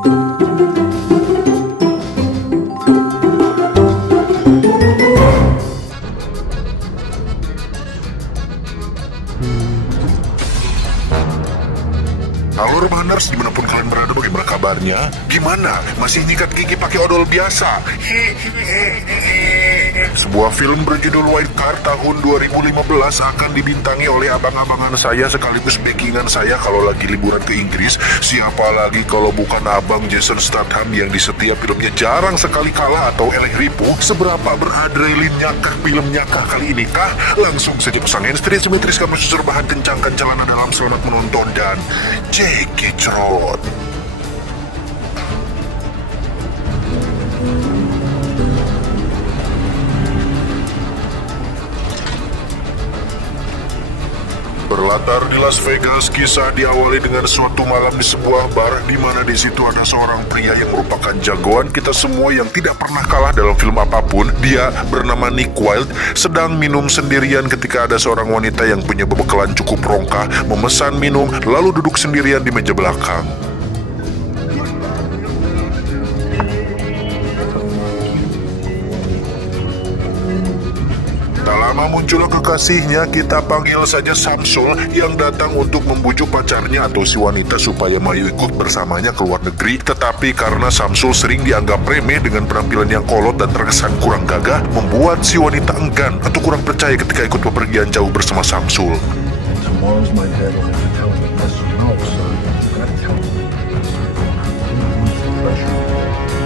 Halo Urbaners, dimanapun kalian berada, bagaimana kabarnya? Gimana? Masih nyikat gigi pakai odol biasa? Sebuah film berjudul White Card tahun 2015 akan dibintangi oleh abang-abangan saya sekaligus backingan saya kalau lagi liburan ke Inggris. Siapa lagi kalau bukan abang Jason Statham yang di setiap filmnya jarang sekali kalah atau eleh ripu. Seberapa beradrenalinnya kah filmnya kah kali ini kah? Langsung saja pasang handsfree simetris, kamu susur bahan, kencangkan celana dalam, selamat menonton dan Jeki Cerot. Berlatar di Las Vegas, kisah diawali dengan suatu malam di sebuah bar di mana di situ ada seorang pria yang merupakan jagoan kita semua yang tidak pernah kalah dalam film apapun. Dia bernama Nick Wilde, sedang minum sendirian ketika ada seorang wanita yang punya bekalan cukup rongkah memesan minum lalu duduk sendirian di meja belakang. Muncullah kekasihnya, kita panggil saja Samsul, yang datang untuk membujuk pacarnya atau si wanita supaya Mayu ikut bersamanya ke luar negeri. Tetapi karena Samsul sering dianggap remeh dengan penampilan yang kolot dan terkesan kurang gagah, membuat si wanita enggan atau kurang percaya ketika ikut bepergian jauh bersama Samsul.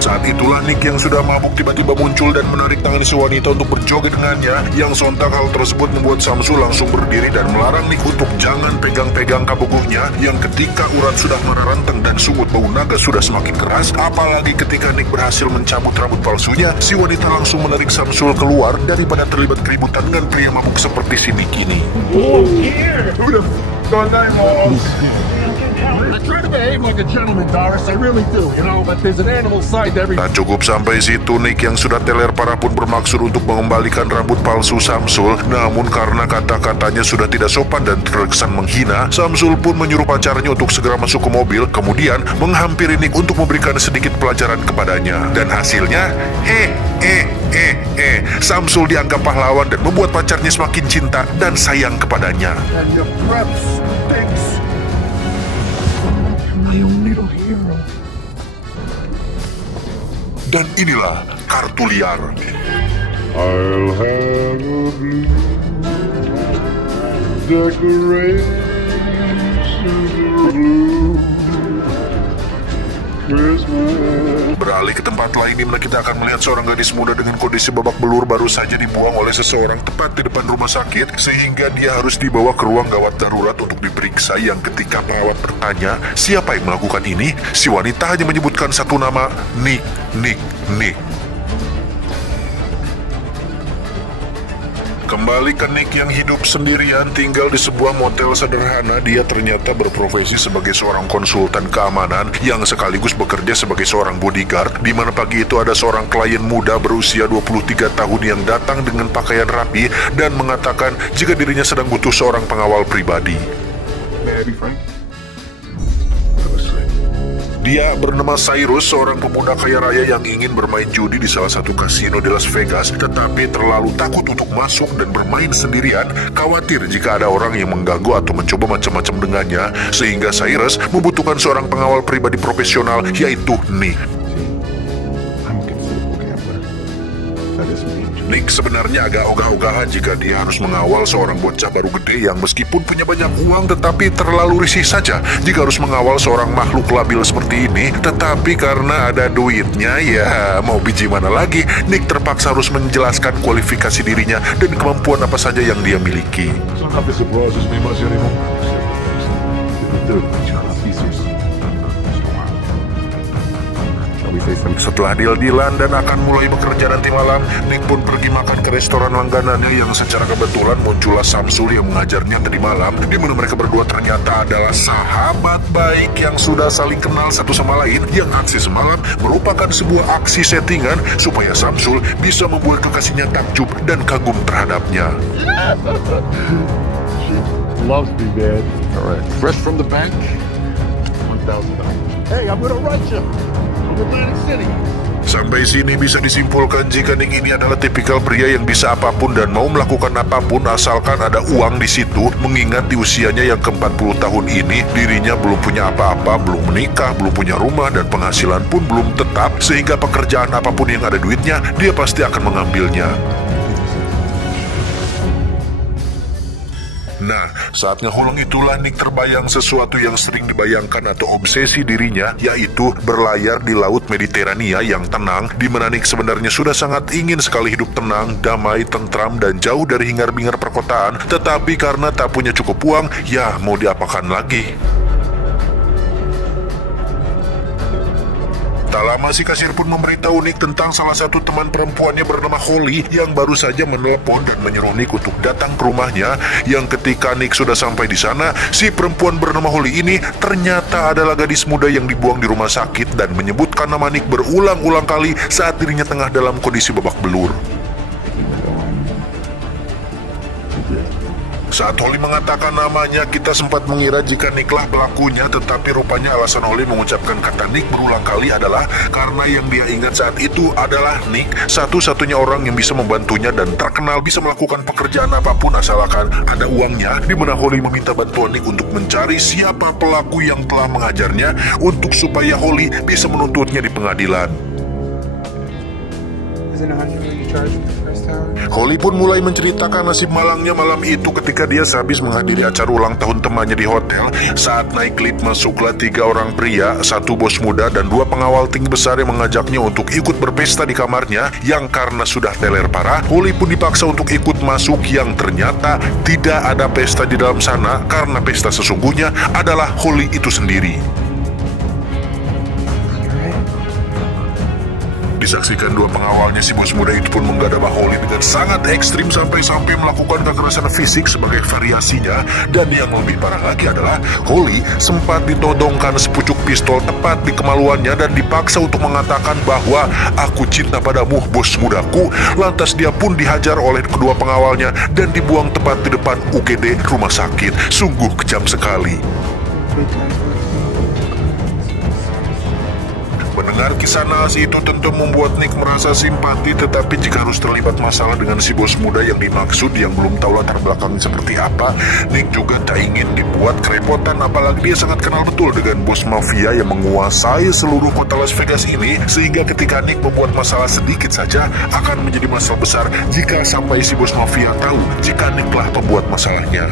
Saat itulah Nick yang sudah mabuk tiba-tiba muncul dan menarik tangan si wanita untuk berjoget dengannya. Yang sontak hal tersebut membuat Samsul langsung berdiri dan melarang Nick untuk jangan pegang-pegang kabuguhnya. Yang ketika urat sudah merenteng dan sungut bau naga sudah semakin keras. Apalagi ketika Nick berhasil mencabut rambut palsunya, si wanita langsung menarik Samsul keluar daripada terlibat keributan dengan pria mabuk seperti si Nick ini. Oh, here! Who the f*** I try to behave like a gentleman, Doris. I really do, you know, but there's an animal side to every... Tak cukup sampai situ, Nick yang sudah teler parah pun bermaksud untuk mengembalikan rambut palsu Samsul. Namun karena kata-katanya sudah tidak sopan dan terkesan menghina, Samsul pun menyuruh pacarnya untuk segera masuk ke mobil, kemudian menghampiri Nick untuk memberikan sedikit pelajaran kepadanya. Dan hasilnya, Samsul dianggap pahlawan dan membuat pacarnya semakin cinta dan sayang kepadanya. And the prep stinks. My own little hero. Dan inilah Kartu Liar. I'll have a blue decoration blue Christmas. Beralih ke tempat lain di mana kita akan melihat seorang gadis muda dengan kondisi babak belur baru saja dibuang oleh seseorang tepat di depan rumah sakit, sehingga dia harus dibawa ke ruang gawat darurat untuk diperiksa. Yang ketika perawat bertanya siapa yang melakukan ini, si wanita hanya menyebutkan satu nama, Nick. Kembali ke Nick yang hidup sendirian tinggal di sebuah motel sederhana. Dia ternyata berprofesi sebagai seorang konsultan keamanan yang sekaligus bekerja sebagai seorang bodyguard, di mana pagi itu ada seorang klien muda berusia 23 tahun yang datang dengan pakaian rapi dan mengatakan jika dirinya sedang butuh seorang pengawal pribadi. May I be frank? Dia bernama Cyrus, seorang pemuda kaya raya yang ingin bermain judi di salah satu kasino di Las Vegas, tetapi terlalu takut untuk masuk dan bermain sendirian, khawatir jika ada orang yang mengganggu atau mencoba macam-macam dengannya, sehingga Cyrus membutuhkan seorang pengawal pribadi profesional, yaitu Nick. Nick sebenarnya agak ogah-ogahan jika dia harus mengawal seorang bocah baru gede yang meskipun punya banyak uang tetapi terlalu risih saja jika harus mengawal seorang makhluk labil seperti ini. Tetapi karena ada duitnya, ya mau biji mana lagi, Nick terpaksa harus menjelaskan kualifikasi dirinya dan kemampuan apa saja yang dia miliki. Setelah deal-dealan dan akan mulai bekerja nanti malam, Nick pun pergi makan ke restoran langganannya yang secara kebetulan muncullah Samsul yang mengajarnya tadi malam, di mana mereka berdua ternyata adalah sahabat baik yang sudah saling kenal satu sama lain, yang aksi semalam merupakan sebuah aksi settingan supaya Samsul bisa membuat kekasihnya takjub dan kagum terhadapnya. Loves me, man. All right. Fresh from the bank, $1,000. Hey, I'm gonna write you from Atlantic City. Sampai sini bisa disimpulkan jika Nick ini adalah tipikal pria yang bisa apapun dan mau melakukan apapun asalkan ada uang di situ, mengingat di usianya yang ke-40 tahun ini dirinya belum punya apa-apa, belum menikah, belum punya rumah, dan penghasilan pun belum tetap, sehingga pekerjaan apapun yang ada duitnya, dia pasti akan mengambilnya. Nah, saat ngeholong itulah Nick terbayang sesuatu yang sering dibayangkan atau obsesi dirinya, yaitu berlayar di Laut Mediterania yang tenang, di mana Nick sebenarnya sudah sangat ingin sekali hidup tenang, damai, tentram, dan jauh dari hingar-bingar perkotaan, tetapi karena tak punya cukup uang, ya mau diapakan lagi. Tak lama si kasir pun memberitahu Nick tentang salah satu teman perempuannya bernama Holly yang baru saja menelpon dan menyuruh Nick untuk datang ke rumahnya. Yang ketika Nick sudah sampai di sana, si perempuan bernama Holly ini ternyata adalah gadis muda yang dibuang di rumah sakit dan menyebutkan nama Nick berulang-ulang kali saat dirinya tengah dalam kondisi babak belur. Saat Holly mengatakan namanya, kita sempat mengira jika Nicklah pelakunya, tetapi rupanya alasan Holly mengucapkan kata Nick berulang kali adalah karena yang dia ingat saat itu adalah Nick satu-satunya orang yang bisa membantunya dan terkenal bisa melakukan pekerjaan apapun asalkan ada uangnya, di mana Holly meminta bantuan Nick untuk mencari siapa pelaku yang telah mengajarnya untuk supaya Holly bisa menuntutnya di pengadilan. Holly pun mulai menceritakan nasib malangnya malam itu ketika dia sehabis menghadiri acara ulang tahun temannya di hotel. Saat naik lift masuklah 3 orang pria, 1 bos muda dan 2 pengawal tinggi besar yang mengajaknya untuk ikut berpesta di kamarnya, yang karena sudah teler parah, Holly pun dipaksa untuk ikut masuk, yang ternyata tidak ada pesta di dalam sana karena pesta sesungguhnya adalah Holly itu sendiri. Disaksikan 2 pengawalnya, si bos muda itu pun menggadabah Holly dengan sangat ekstrim sampai-sampai melakukan kekerasan fisik sebagai variasinya. Dan yang lebih parah lagi adalah Holly sempat ditodongkan sepucuk pistol tepat di kemaluannya dan dipaksa untuk mengatakan bahwa aku cinta padamu bos mudaku. Lantas dia pun dihajar oleh kedua pengawalnya dan dibuang tepat di depan UGD rumah sakit. Sungguh kejam sekali. Mendengar kisah naas itu tentu membuat Nick merasa simpati, tetapi jika harus terlibat masalah dengan si bos muda yang dimaksud yang belum tahu latar belakangnya seperti apa, Nick juga tak ingin dibuat kerepotan, apalagi dia sangat kenal betul dengan bos mafia yang menguasai seluruh kota Las Vegas ini, sehingga ketika Nick membuat masalah sedikit saja akan menjadi masalah besar jika sampai si bos mafia tahu jika Nicklah pembuat masalahnya.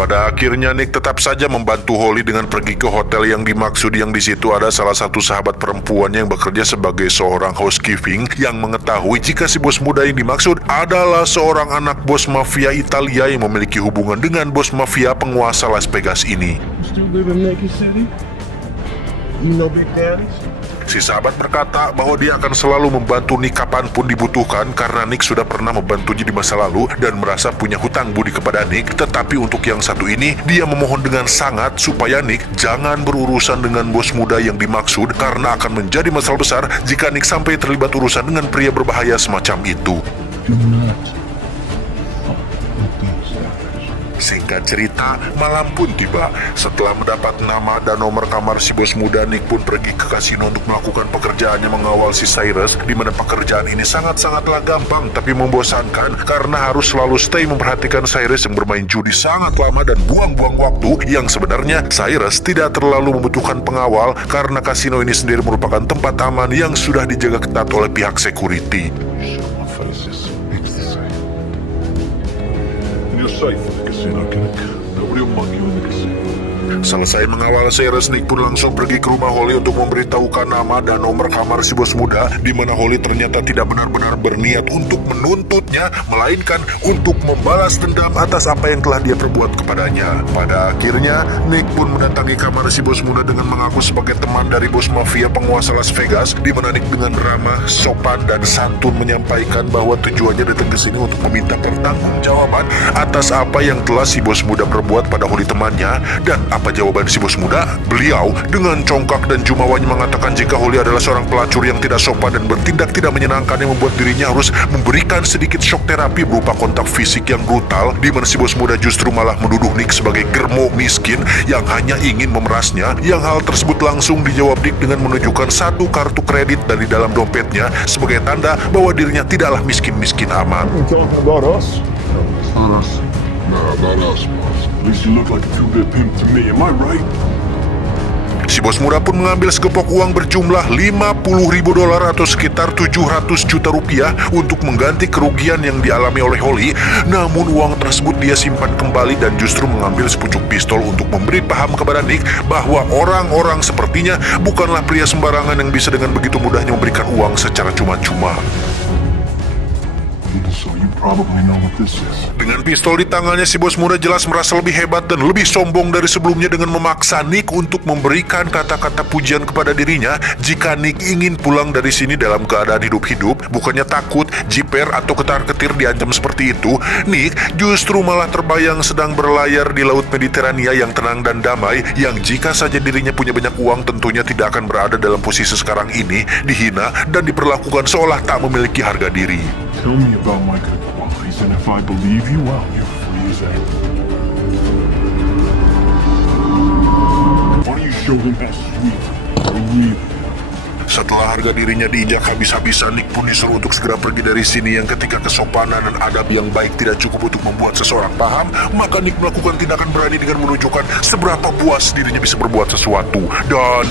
Pada akhirnya Nick tetap saja membantu Holly dengan pergi ke hotel yang dimaksud, yang di situ ada salah satu sahabat perempuan yang bekerja sebagai seorang housekeeping yang mengetahui jika si bos muda yang dimaksud adalah seorang anak bos mafia Italia yang memiliki hubungan dengan bos mafia penguasa Las Vegas ini. Si sahabat berkata bahwa dia akan selalu membantu Nick kapanpun dibutuhkan karena Nick sudah pernah membantunya di masa lalu dan merasa punya hutang budi kepada Nick. Tetapi untuk yang satu ini, dia memohon dengan sangat supaya Nick jangan berurusan dengan bos muda yang dimaksud karena akan menjadi masalah besar jika Nick sampai terlibat urusan dengan pria berbahaya semacam itu. Singkat cerita, malam pun tiba. Setelah mendapat nama dan nomor kamar si bos muda, Nick pun pergi ke kasino untuk melakukan pekerjaannya mengawal si Cyrus, di mana pekerjaan ini sangat-sangatlah gampang tapi membosankan karena harus selalu stay memperhatikan Cyrus yang bermain judi sangat lama dan buang-buang waktu, yang sebenarnya Cyrus tidak terlalu membutuhkan pengawal karena kasino ini sendiri merupakan tempat aman yang sudah dijaga ketat oleh pihak security. Selesai mengawal Cyrus, Nick pun langsung pergi ke rumah Holly untuk memberitahukan nama dan nomor kamar si bos muda, di mana Holly ternyata tidak benar-benar berniat untuk menuntutnya, melainkan untuk membalas dendam atas apa yang telah dia perbuat kepadanya. Pada akhirnya, Nick pun mendatangi kamar si bos muda dengan mengaku sebagai teman dari bos mafia penguasa Las Vegas, di mana Nick dengan ramah, sopan, dan santun menyampaikan bahwa tujuannya datang ke sini untuk meminta pertanggungjawaban atas apa yang telah si bos muda perbuat pada Holly temannya, dan Apa jawaban si bos muda? Beliau dengan congkak dan jumawanya mengatakan jika Holly adalah seorang pelacur yang tidak sopan dan bertindak tidak menyenangkan yang membuat dirinya harus memberikan sedikit shock terapi berupa kontak fisik yang brutal, di mana si bos muda justru malah menuduh Nick sebagai germo miskin yang hanya ingin memerasnya. Yang hal tersebut langsung dijawab Nick dengan menunjukkan satu kartu kredit dari dalam dompetnya sebagai tanda bahwa dirinya tidaklah miskin-miskin amat. You talking about us? No, it's not us. Nah, not us, boss. At least you look like a two-bit pimp to me. Am I right? Si bos muda pun mengambil segepok uang berjumlah $50.000 atau sekitar 700 juta rupiah untuk mengganti kerugian yang dialami oleh Holly. Namun uang tersebut dia simpan kembali dan justru mengambil sepucuk pistol untuk memberi paham kepada Nick bahwa orang-orang sepertinya bukanlah pria sembarangan yang bisa dengan begitu mudahnya memberikan uang secara cuma-cuma. So you probably know what this is. Dengan pistol di tangannya, si bos muda jelas merasa lebih hebat dan lebih sombong dari sebelumnya dengan memaksa Nick untuk memberikan kata-kata pujian kepada dirinya jika Nick ingin pulang dari sini dalam keadaan hidup-hidup. Bukannya takut, jiper, atau ketar-ketir diancam seperti itu, Nick justru malah terbayang sedang berlayar di Laut Mediterania yang tenang dan damai, yang jika saja dirinya punya banyak uang tentunya tidak akan berada dalam posisi sekarang ini, dihina dan diperlakukan seolah tak memiliki harga diri. Tell me about my good qualities, and if I believe you, well, you're free as air. Why don't you show them how sweet I really am? Setelah harga dirinya diinjak habis-habisan, Nick pun disuruh untuk segera pergi dari sini, yang ketika kesopanan dan adab yang baik tidak cukup untuk membuat seseorang paham, maka Nick melakukan tindakan berani dengan menunjukkan seberapa puas dirinya bisa berbuat sesuatu. Dan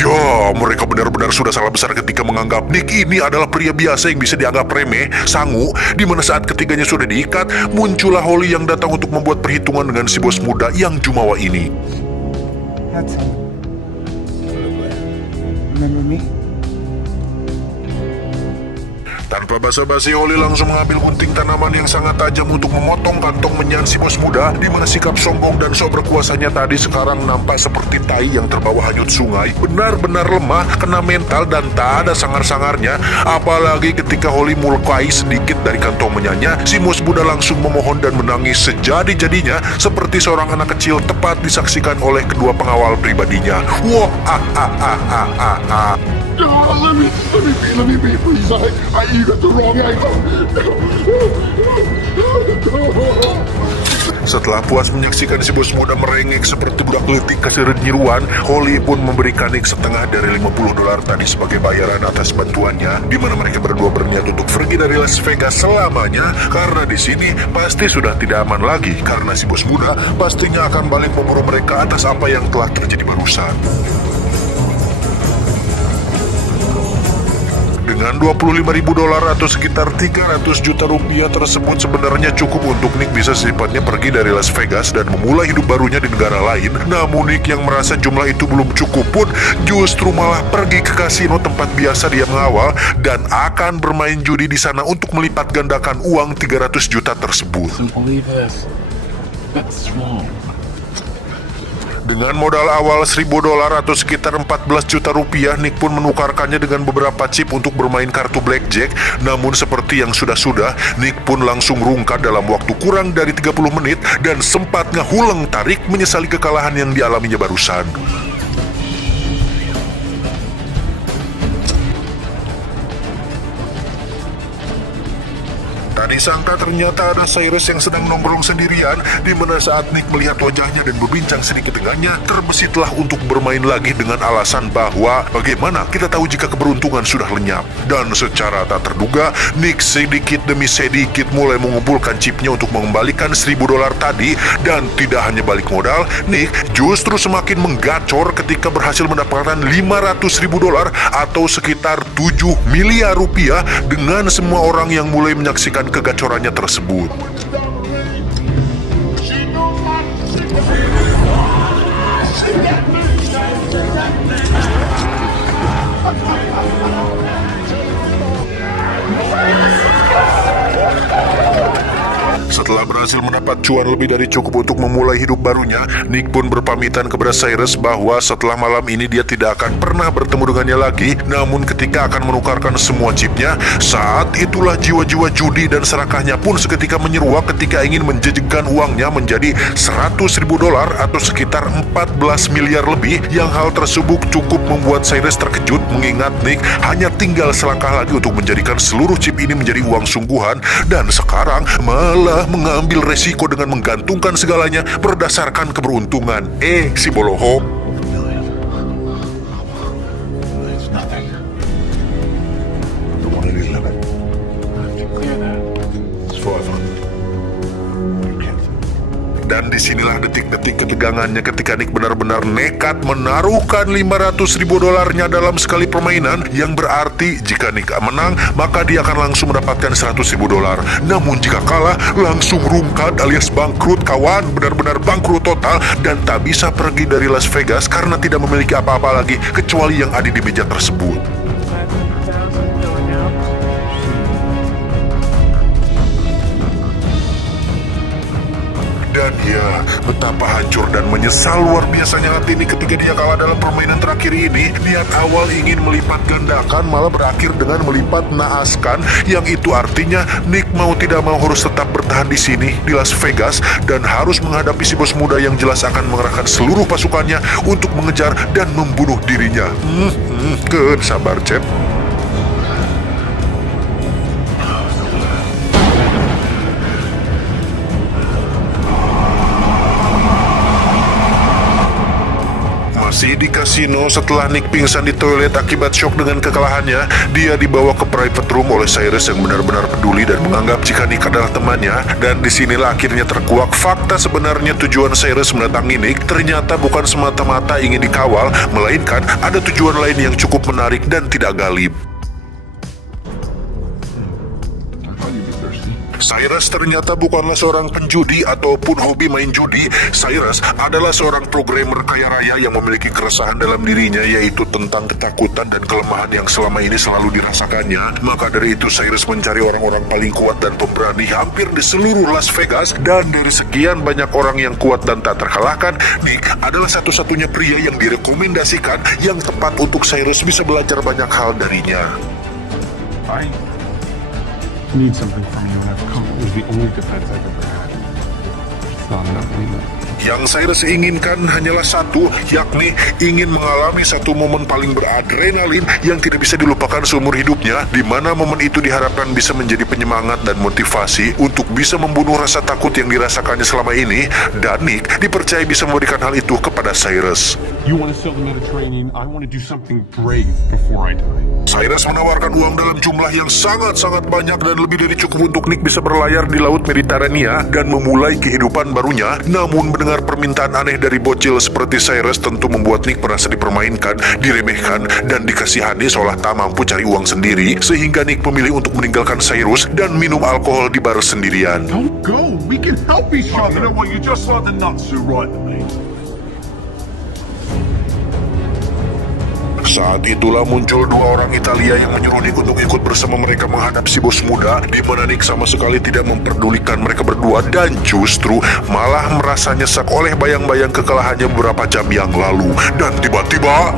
ya, mereka benar-benar sudah salah besar ketika menganggap Nick ini adalah pria biasa yang bisa dianggap remeh, sangu, di mana saat ketiganya sudah diikat, muncullah Holly yang datang untuk membuat perhitungan dengan si bos muda yang jumawa ini. That's him. Remember me? Tanpa basa-basi, Holly langsung mengambil gunting tanaman yang sangat tajam untuk memotong kantong menyan si bos muda, di mana sikap sombong dan sok berkuasanya tadi sekarang nampak seperti tai yang terbawa hanyut sungai. Benar-benar lemah, kena mental, dan tak ada sangar-sangarnya. Apalagi ketika Holly melukai sedikit dari kantong menyannya, si bos muda langsung memohon dan menangis sejadi-jadinya seperti seorang anak kecil, tepat disaksikan oleh kedua pengawal pribadinya. Wah, Let me be, please. You got the wrong angle. Setelah puas menyaksikan si bos muda merengek seperti budak letik keserenyiruan, Holly pun memberikan Nick setengah dari $50 tadi sebagai bayaran atas bantuannya, di mana mereka berdua berniat untuk pergi dari Las Vegas selamanya, karena di sini pasti sudah tidak aman lagi, karena si bos muda pastinya akan balik memburu mereka atas apa yang telah terjadi barusan. Dengan $25.000 atau sekitar 300 juta rupiah tersebut sebenarnya cukup untuk Nick bisa secepatnya pergi dari Las Vegas dan memulai hidup barunya di negara lain. Namun Nick yang merasa jumlah itu belum cukup pun justru malah pergi ke kasino tempat biasa dia mengawal dan akan bermain judi di sana untuk melipat gandakan uang 300 juta tersebut. That's wrong. Dengan modal awal $1.000 atau sekitar 14 juta rupiah, Nick pun menukarkannya dengan beberapa chip untuk bermain kartu blackjack. Namun seperti yang sudah-sudah, Nick pun langsung rungkat dalam waktu kurang dari 30 menit dan sempat ngehuleng tarik menyesali kekalahan yang dialaminya barusan. Tak disangka ternyata ada Cyrus yang sedang nongkrong sendirian, di mana saat Nick melihat wajahnya dan berbincang sedikit dengannya, terbesitlah untuk bermain lagi dengan alasan bahwa bagaimana kita tahu jika keberuntungan sudah lenyap. Dan secara tak terduga, Nick sedikit demi sedikit mulai mengumpulkan chipnya untuk mengembalikan $1.000 tadi, dan tidak hanya balik modal, Nick justru semakin menggacor ketika berhasil mendapatkan $500.000 atau sekitar 7 miliar rupiah dengan semua orang yang mulai menyaksikan kegacorannya tersebut. Setelah Berhasil mendapat cuan lebih dari cukup untuk memulai hidup barunya, Nick pun berpamitan kepada Cyrus bahwa setelah malam ini dia tidak akan pernah bertemu dengannya lagi. Namun ketika akan menukarkan semua chipnya, saat itulah jiwa-jiwa judi dan serakahnya pun seketika menyeruak ketika ingin menjejekkan uangnya menjadi $100.000 atau sekitar 14 miliar lebih. Yang hal tersebut cukup membuat Cyrus terkejut mengingat Nick hanya tinggal selangkah lagi untuk menjadikan seluruh chip ini menjadi uang sungguhan, dan sekarang malah mengambil resiko dengan menggantungkan segalanya berdasarkan keberuntungan. Si bolohong. Dan disinilah detik-detik ketegangannya ketika Nick benar-benar nekat menaruhkan $500.000 dalam sekali permainan, yang berarti jika Nick menang maka dia akan langsung mendapatkan $100.000. Namun jika kalah langsung rungkat alias bangkrut kawan, benar-benar bangkrut total dan tak bisa pergi dari Las Vegas karena tidak memiliki apa-apa lagi kecuali yang ada di meja tersebut. Dan ya, betapa hancur dan menyesal luar biasanya hati ini ketika dia kalah dalam permainan terakhir ini. Niat awal ingin melipat gandakan malah berakhir dengan melipat naaskan, yang itu artinya Nick mau tidak mau harus tetap bertahan di sini di Las Vegas dan harus menghadapi si bos muda yang jelas akan mengerahkan seluruh pasukannya untuk mengejar dan membunuh dirinya. Sabar, Cep. Masih di kasino, setelah Nick pingsan di toilet akibat shock dengan kekalahannya, dia dibawa ke private room oleh Cyrus yang benar-benar peduli dan menganggap jika Nick adalah temannya. Dan disinilah akhirnya terkuak fakta sebenarnya tujuan Cyrus mendatangi Nick ternyata bukan semata-mata ingin dikawal, melainkan ada tujuan lain yang cukup menarik dan tidak galib. Cyrus ternyata bukanlah seorang penjudi ataupun hobi main judi. Cyrus adalah seorang programmer kaya raya yang memiliki keresahan dalam dirinya, yaitu tentang ketakutan dan kelemahan yang selama ini selalu dirasakannya. Maka dari itu Cyrus mencari orang-orang paling kuat dan pemberani hampir di seluruh Las Vegas. Dan dari sekian banyak orang yang kuat dan tak terkalahkan, Nick adalah satu-satunya pria yang direkomendasikan yang tepat untuk Cyrus bisa belajar banyak hal darinya. Need something from you, and I've come. It was the only defense I've ever had. It's not enough, Lena. Yang Cyrus inginkan hanyalah satu, yakni ingin mengalami satu momen paling beradrenalin yang tidak bisa dilupakan seumur hidupnya, di mana momen itu diharapkan bisa menjadi penyemangat dan motivasi untuk bisa membunuh rasa takut yang dirasakannya selama ini. Dan Nick dipercaya bisa memberikan hal itu kepada Cyrus. You want to sail the Mediterranean? I want to do something brave before I die. Cyrus menawarkan uang dalam jumlah yang sangat-sangat banyak dan lebih dari cukup untuk Nick bisa berlayar di Laut Mediterania dan memulai kehidupan barunya. Namun mendengar permintaan aneh dari bocil seperti Cyrus tentu membuat Nick merasa dipermainkan, diremehkan, dan dikasihani seolah tak mampu cari uang sendiri, sehingga Nick memilih untuk meninggalkan Cyrus dan minum alkohol di bar sendirian. Don't go. We can help each other. You know what? You just saw the nuts who right me. Saat itulah muncul dua orang Italia yang menyuruh Nick untuk ikut bersama mereka menghadap si bos muda, di mana Nick sama sekali tidak memperdulikan mereka berdua dan justru malah merasa nyesek oleh bayang-bayang kekalahannya beberapa jam yang lalu. Dan tiba-tiba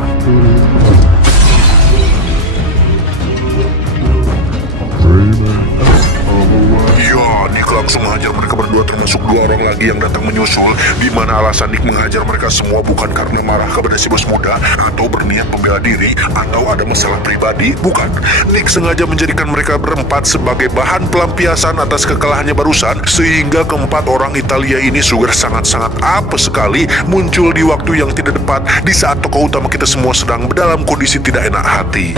Nick langsung menghajar mereka berdua, termasuk dua orang lagi yang datang menyusul, di mana alasan Nick menghajar mereka semua bukan karena marah kepada si bos muda atau berniat membela diri atau ada masalah pribadi, bukan. Nick sengaja menjadikan mereka berempat sebagai bahan pelampiasan atas kekalahannya barusan, sehingga keempat orang Italia ini sudah sangat-sangat apes sekali muncul di waktu yang tidak tepat, di saat tokoh utama kita semua sedang dalam kondisi tidak enak hati.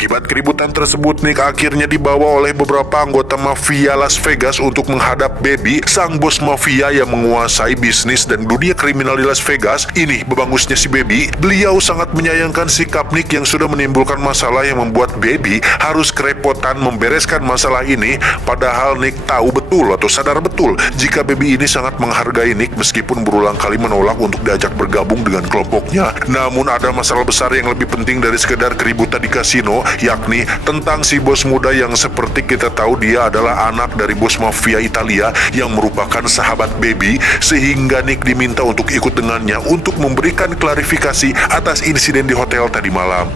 Akibat keributan tersebut, Nick akhirnya dibawa oleh beberapa anggota mafia Las Vegas untuk menghadap Baby, sang bos mafia yang menguasai bisnis dan dunia kriminal di Las Vegas. Ini bebangusnya si Baby. Beliau sangat menyayangkan sikap Nick yang sudah menimbulkan masalah yang membuat Baby harus kerepotan membereskan masalah ini. Padahal Nick tahu betul atau sadar betul jika Baby ini sangat menghargai Nick meskipun berulang kali menolak untuk diajak bergabung dengan kelompoknya. Namun ada masalah besar yang lebih penting dari sekedar keributan di kasino, yakni tentang si bos muda yang seperti kita tahu dia adalah anak dari bos mafia Italia yang merupakan sahabat Baby, sehingga Nick diminta untuk ikut dengannya untuk memberikan klarifikasi atas insiden di hotel tadi malam.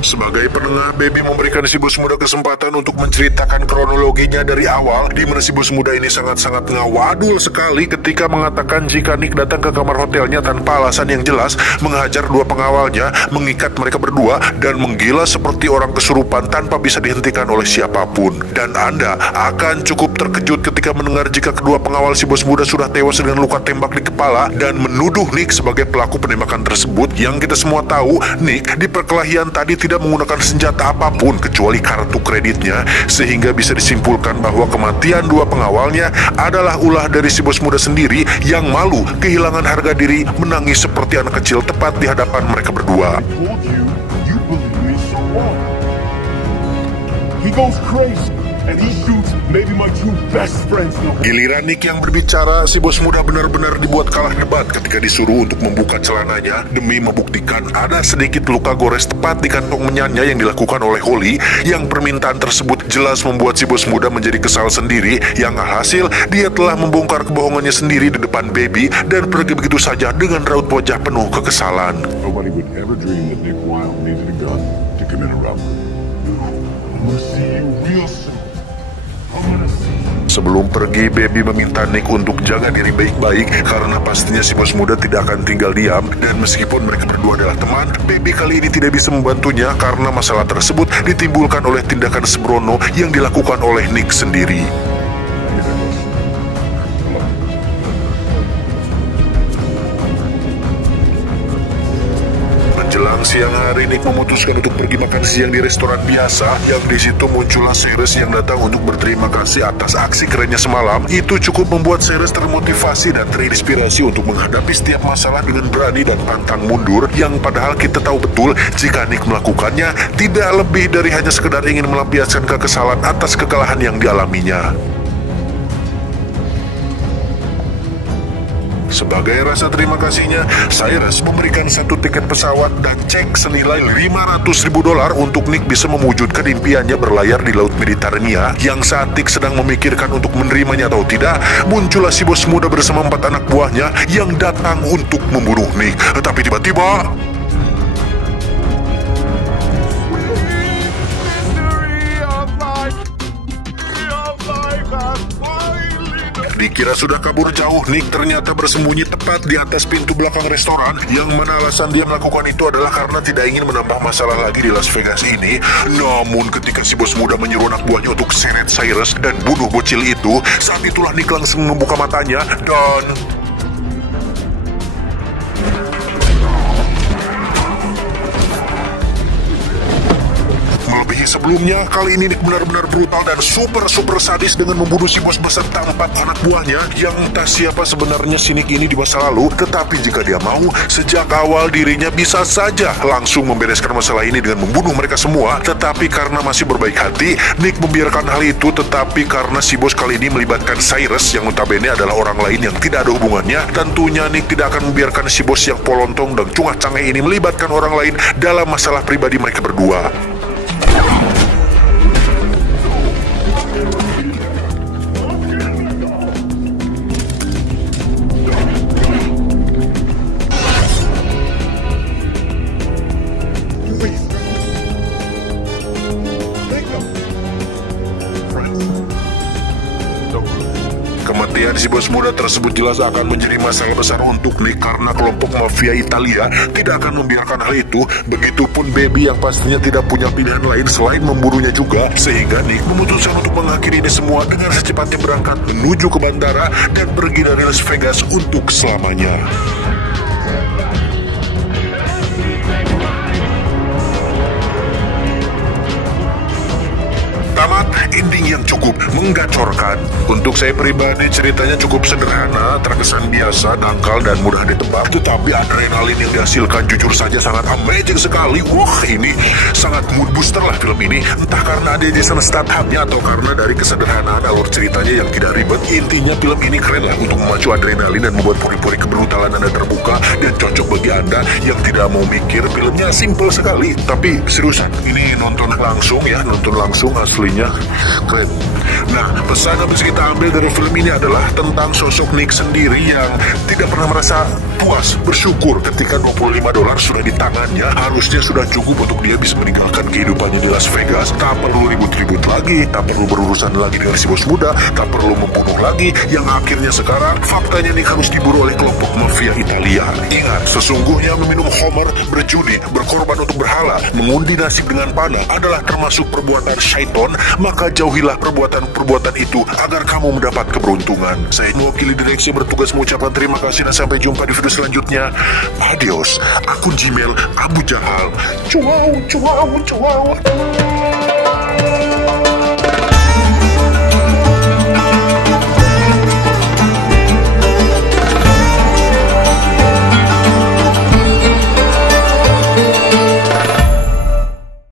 Sebagai penengah, Baby memberikan si bos muda kesempatan untuk menceritakan kronologinya dari awal, di mana si bos muda ini sangat-sangat ngawadul sekali ketika mengatakan jika Nick datang ke kamar hotelnya tanpa alasan yang jelas, menghajar dua pengawalnya, mengikat mereka berdua, dan menggila seperti orang kesurupan tanpa bisa dihentikan oleh siapapun. Dan Anda akan cukup terkejut ketika mendengar jika kedua pengawal si bos muda sudah tewas dengan luka tembak di kepala dan menuduh Nick sebagai pelaku penembakan tersebut. Yang kita semua tahu, Nick di perkelahian tadi tidak menggunakan senjata apapun kecuali kartu kreditnya, sehingga bisa disimpulkan bahwa kematian dua pengawalnya adalah ulah dari si bos muda sendiri yang malu, kehilangan harga diri, menangis seperti anak kecil tepat di hadapan mereka berdua. You believe me so what? He goes crazy and he shoots maybe my two best friends. Giliran Nick yang berbicara, si bos muda benar-benar dibuat kalah debat ketika disuruh untuk membuka celananya demi membuktikan ada sedikit luka gores tepat di kantong menyanyi yang dilakukan oleh Holly. Yang permintaan tersebut jelas membuat si bos muda menjadi kesal sendiri, yang alhasil dia telah membongkar kebohongannya sendiri di depan Baby dan pergi begitu saja dengan raut wajah penuh kekesalan. Nobody would ever dream that Nick Wilde needed a gun to commit a robbery. I'm gonna see you real soon. Sebelum pergi, Baby meminta Nick untuk jaga diri baik-baik karena pastinya si bos muda tidak akan tinggal diam. Dan meskipun mereka berdua adalah teman, Baby kali ini tidak bisa membantunya karena masalah tersebut ditimbulkan oleh tindakan sembrono yang dilakukan oleh Nick sendiri. Menjelang siang hari, Nick memutuskan untuk pergi makan siang di restoran biasa, yang di situ muncullah Cyrus yang datang untuk berterima kasih atas aksi kerennya semalam. Itu cukup membuat Cyrus termotivasi dan terinspirasi untuk menghadapi setiap masalah dengan berani dan pantang mundur, yang padahal kita tahu betul jika Nick melakukannya tidak lebih dari hanya sekedar ingin melampiaskan kekesalan atas kekalahan yang dialaminya. Sebagai rasa terima kasihnya, Cyrus memberikan satu tiket pesawat dan cek senilai $500.000 untuk Nick bisa mewujudkan impiannya berlayar di Laut Mediterania. Yang saat Nick sedang memikirkan untuk menerimanya atau tidak, muncullah si bos muda bersama 4 anak buahnya yang datang untuk membunuh Nick. Tapi tiba-tiba dikira sudah kabur jauh, Nick ternyata bersembunyi tepat di atas pintu belakang restoran, yang mana alasan dia melakukan itu adalah karena tidak ingin menambah masalah lagi di Las Vegas ini. Namun ketika si bos muda menyuruh anak buahnya untuk seret Cyrus dan bunuh bocil itu, saat itulah Nick langsung membuka matanya dan melebihi sebelumnya, kali ini Nick benar-benar brutal dan super sadis dengan membunuh si bos beserta 4 anak buahnya, yang entah siapa sebenarnya si Nick ini di masa lalu. Tetapi jika dia mau, sejak awal dirinya bisa saja langsung membereskan masalah ini dengan membunuh mereka semua. Tetapi karena masih berbaik hati, Nick membiarkan hal itu. Tetapi karena si bos kali ini melibatkan Cyrus yang notabene adalah orang lain yang tidak ada hubungannya, tentunya Nick tidak akan membiarkan si bos yang polontong dan cungah-cangeh ini melibatkan orang lain dalam masalah pribadi mereka berdua. Kematian si bos muda tersebut jelas akan menjadi masalah besar untuk Nick karena kelompok mafia Italia tidak akan membiarkan hal itu. Begitupun Baby yang pastinya tidak punya pilihan lain selain memburunya juga. Sehingga Nick memutuskan untuk mengakhiri ini semua dengan secepatnya berangkat menuju ke bandara dan pergi dari Las Vegas untuk selamanya. Tamat ending yang cukup menggacorkan. Untuk saya pribadi ceritanya cukup sederhana, terkesan biasa, dangkal dan mudah ditebak. Tetapi adrenalin yang dihasilkan jujur saja sangat amazing sekali. Wah, ini sangat mood booster lah film ini. Entah karena ada Jason Statham-nya atau karena dari kesederhanaan alur ceritanya yang tidak ribet. Intinya film ini keren lah untuk memacu adrenalin dan membuat pori-pori kebrutalan Anda terbuka dan cocok bagi Anda yang tidak mau mikir. Filmnya simple sekali, tapi seriusan ini nonton langsung ya, nonton langsung aslinya keren. Nah, pesan yang bisa kita ambil dari film ini adalah tentang sosok Nick sendiri yang tidak pernah merasa puas, bersyukur ketika $25 sudah di tangannya. Harusnya sudah cukup untuk dia bisa meninggalkan kehidupannya di Las Vegas. Tak perlu ribut-ribut lagi, tak perlu berurusan lagi dengan si bos muda, tak perlu membunuh lagi. Yang akhirnya sekarang faktanya Nick harus diburu oleh kelompok mafia Italia. Ingat, sesungguhnya meminum homer, berjudi, berkorban untuk berhala, mengundi nasib dengan panah adalah termasuk perbuatan syaitan. Maka jauhilah perbuatan-perbuatan itu agar kamu mendapat keberuntungan. Saya mewakili direksi bertugas mengucapkan terima kasih dan sampai jumpa di video selanjutnya. Adios. Akun Gmail Abu Jahal. Cuau, cuau, cuau.